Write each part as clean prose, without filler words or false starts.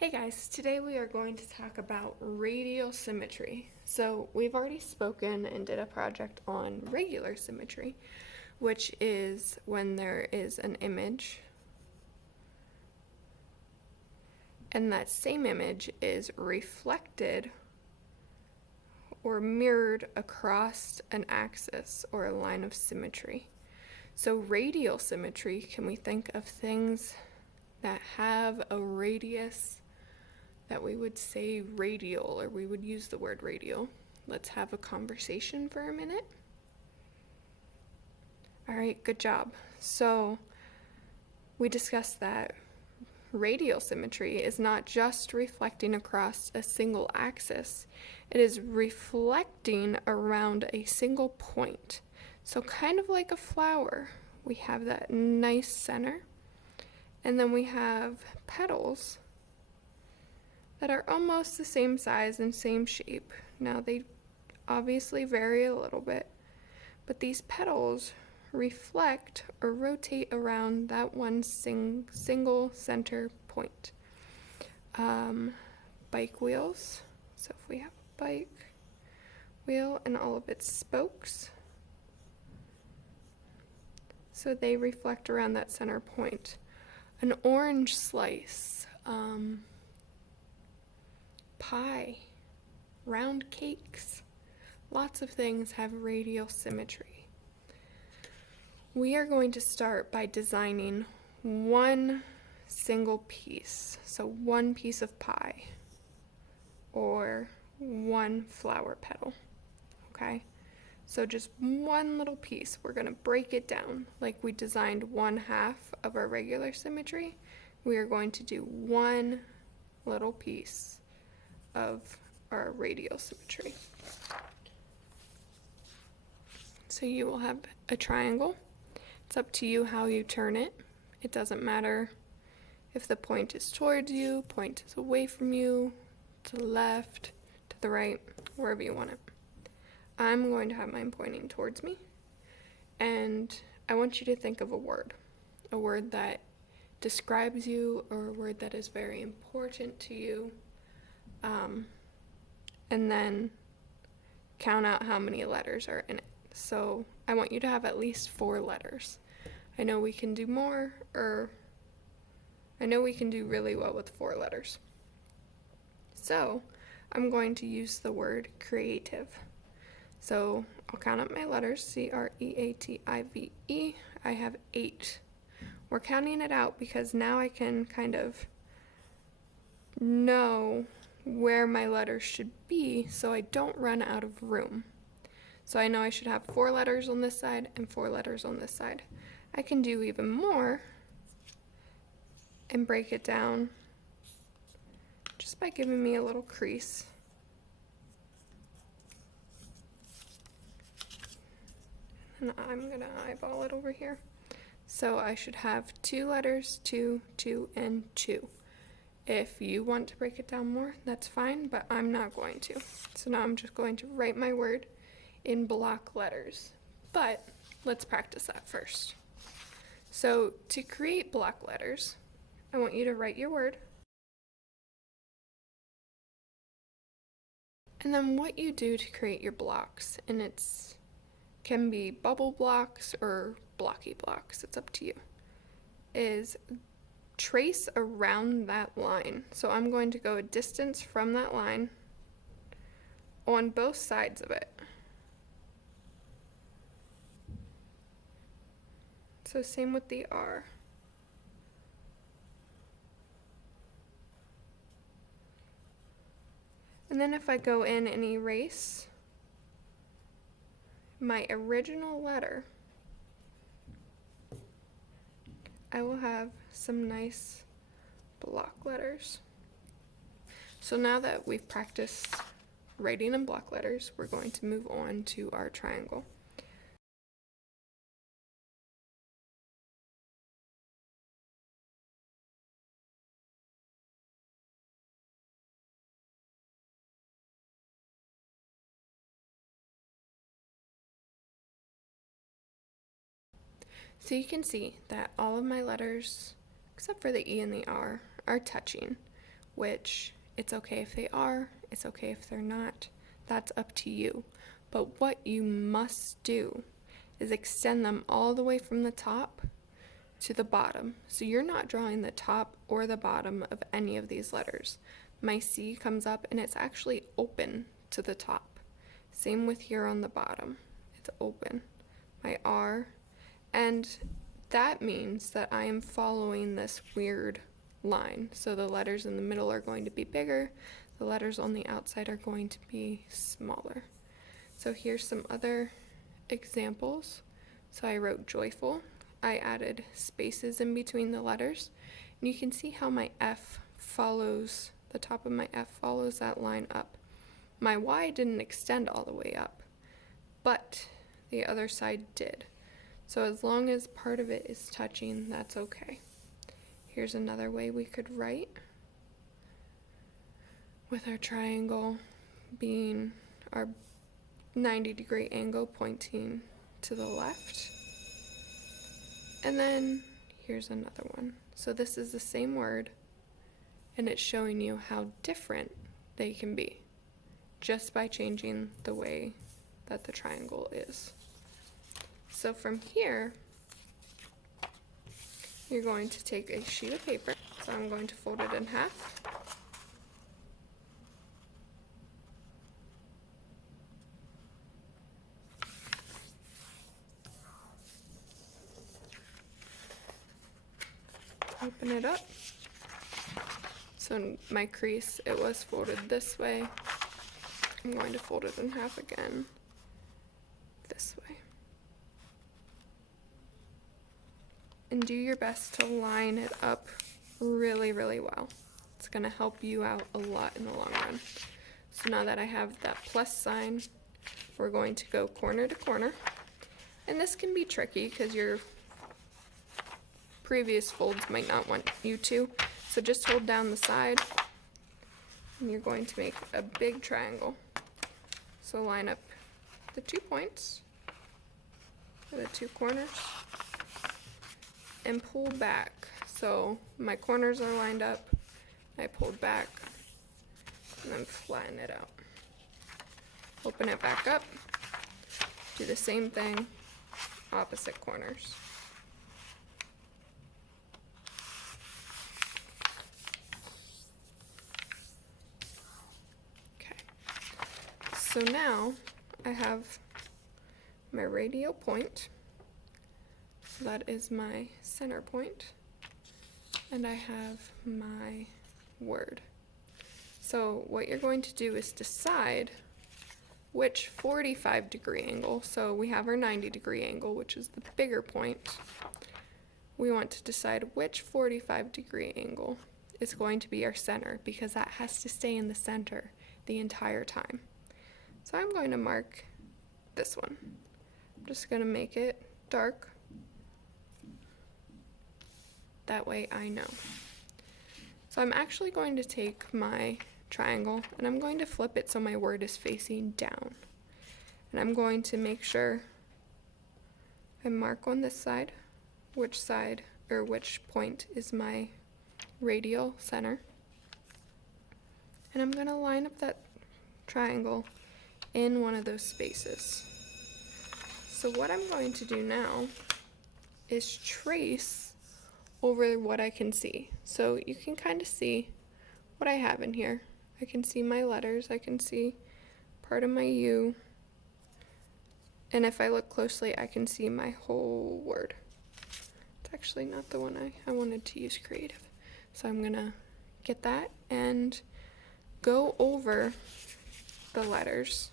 Hey guys, today we are going to talk about radial symmetry. So we've already spoken and did a project on regular symmetry, which is when there is an image and that same image is reflected or mirrored across an axis or a line of symmetry. So radial symmetry, can we think of things that have a radius that we would say radial, or we would use the word radial. Let's have a conversation for a minute. All right, good job. So we discussed that radial symmetry is not just reflecting across a single axis, it is reflecting around a single point. So kind of like a flower, we have that nice center, and then we have petals that are almost the same size and same shape. Now they obviously vary a little bit, but these petals reflect or rotate around that one single center point. Bike wheels. So if we have a bike wheel and all of its spokes, so they reflect around that center point. An orange slice, pie, round cakes, lots of things have radial symmetry. We are going to start by designing one single piece, so one piece of pie or one flower petal, okay? So just one little piece. We're going to break it down like we designed one half of our regular symmetry. We are going to do one little piece of our radial symmetry. So you will have a triangle. It's up to you how you turn it. It doesn't matter if the point is towards you, point is away from you, to the left, to the right, wherever you want it. I'm going to have mine pointing towards me, and I want you to think of a word that describes you or a word that is very important to you. And then count out how many letters are in it. So I want you to have at least 4 letters. I know we can do more, or I know we can do really well with 4 letters. So I'm going to use the word creative. So I'll count up my letters, C-R-E-A-T-I-V-E. I have 8. We're counting it out because now I can kind of know where my letters should be so I don't run out of room. So I know I should have 4 letters on this side and 4 letters on this side. I can do even more and break it down just by giving me a little crease. And I'm gonna eyeball it over here. So I should have 2 letters, 2, 2, and 2. If you want to break it down more, that's fine, but I'm not going to. So now I'm just going to write my word in block letters. But let's practice that first. So to create block letters, I want you to write your word. And then what you do to create your blocks, and it's can be bubble blocks or blocky blocks, it's up to you, is trace around that line. So I'm going to go a distance from that line on both sides of it. So same with the R. And then if I go in and erase my original letter, I will have some nice block letters. So now that we've practiced writing in block letters, we're going to move on to our triangle. So you can see that all of my letters, except for the E and the R, are touching, which it's okay if they are, it's okay if they're not. That's up to you. But what you must do is extend them all the way from the top to the bottom. So you're not drawing the top or the bottom of any of these letters. My C comes up and it's actually open to the top. Same with here on the bottom. It's open. My R. And that means that I am following this weird line. So the letters in the middle are going to be bigger. The letters on the outside are going to be smaller. So here's some other examples. So I wrote joyful. I added spaces in between the letters. And you can see how my F follows, the top of my F follows that line up. My Y didn't extend all the way up, but the other side did. So as long as part of it is touching, that's okay. Here's another way we could write, with our triangle being our 90-degree angle pointing to the left. And then here's another one. So this is the same word, and it's showing you how different they can be just by changing the way that the triangle is. So from here, you're going to take a sheet of paper. So I'm going to fold it in half. Open it up. So in my crease, it was folded this way. I'm going to fold it in half again, this way. And do your best to line it up really, really well. It's going to help you out a lot in the long run. So now that I have that plus sign, we're going to go corner to corner. And this can be tricky because your previous folds might not want you to. So just hold down the side and you're going to make a big triangle. So line up the 2 points for the 2 corners and pull back. So my corners are lined up, I pulled back, and then flatten it out. Open it back up, do the same thing, opposite corners. So now I have my radial point, so that is my center point, and I have my word. So what you're going to do is decide which 45-degree angle, so we have our 90-degree angle, which is the bigger point. We want to decide which 45-degree angle is going to be our center, because that has to stay in the center the entire time. So I'm going to mark this one. I'm just going to make it dark. That way I know. So I'm actually going to take my triangle and I'm going to flip it so my word is facing down. And I'm going to make sure I mark on this side which point is my radial center. And I'm going to line up that triangle in one of those spaces. So what I'm going to do now is trace over what I can see. So you can kind of see what I have in here. I can see my letters, I can see part of my U, and if I look closely I can see my whole word. It's actually not the one I wanted to use creative. So I'm gonna get that and go over the letters,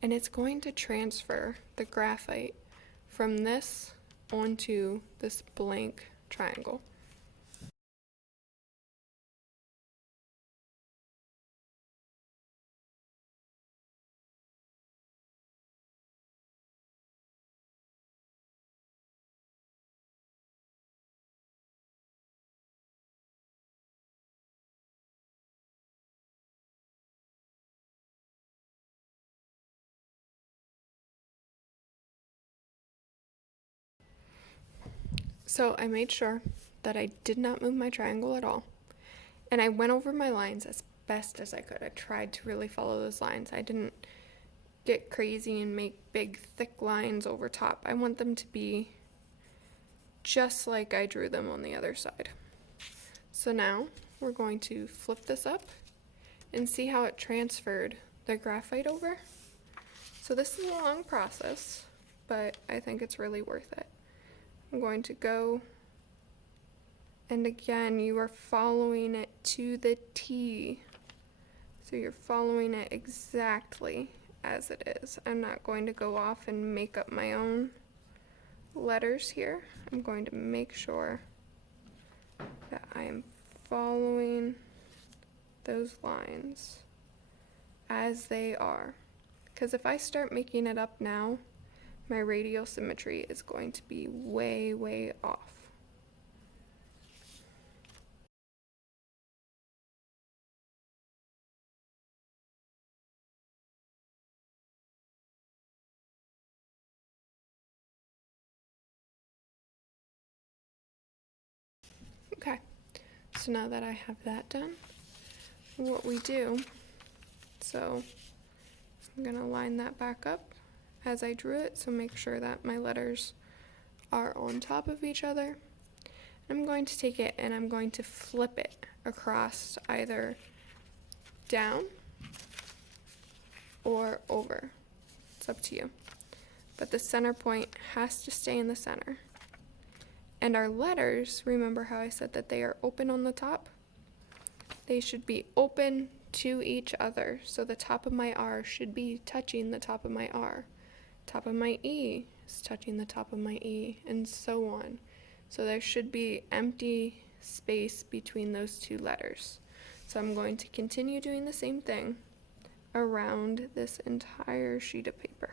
and it's going to transfer the graphite from this onto this blank triangle. So I made sure that I did not move my triangle at all. And I went over my lines as best as I could. I tried to really follow those lines. I didn't get crazy and make big, thick lines over top. I want them to be just like I drew them on the other side. So now we're going to flip this up and see how it transferred the graphite over. So this is a long process, but I think it's really worth it. I'm going to go, and again, you are following it to the T. So you're following it exactly as it is. I'm not going to go off and make up my own letters here. I'm going to make sure that I am following those lines as they are. Because if I start making it up now, my radial symmetry is going to be way, way off. Okay, so now that I have that done, what we do, so I'm gonna line that back up as I drew it, so make sure that my letters are on top of each other. I'm going to take it and I'm going to flip it across either down or over. It's up to you. But the center point has to stay in the center. And our letters, remember how I said that they are open on the top? They should be open to each other. So the top of my R should be touching the top of my R. Top of my E is touching the top of my E, and so on. So there should be empty space between those two letters. So I'm going to continue doing the same thing around this entire sheet of paper.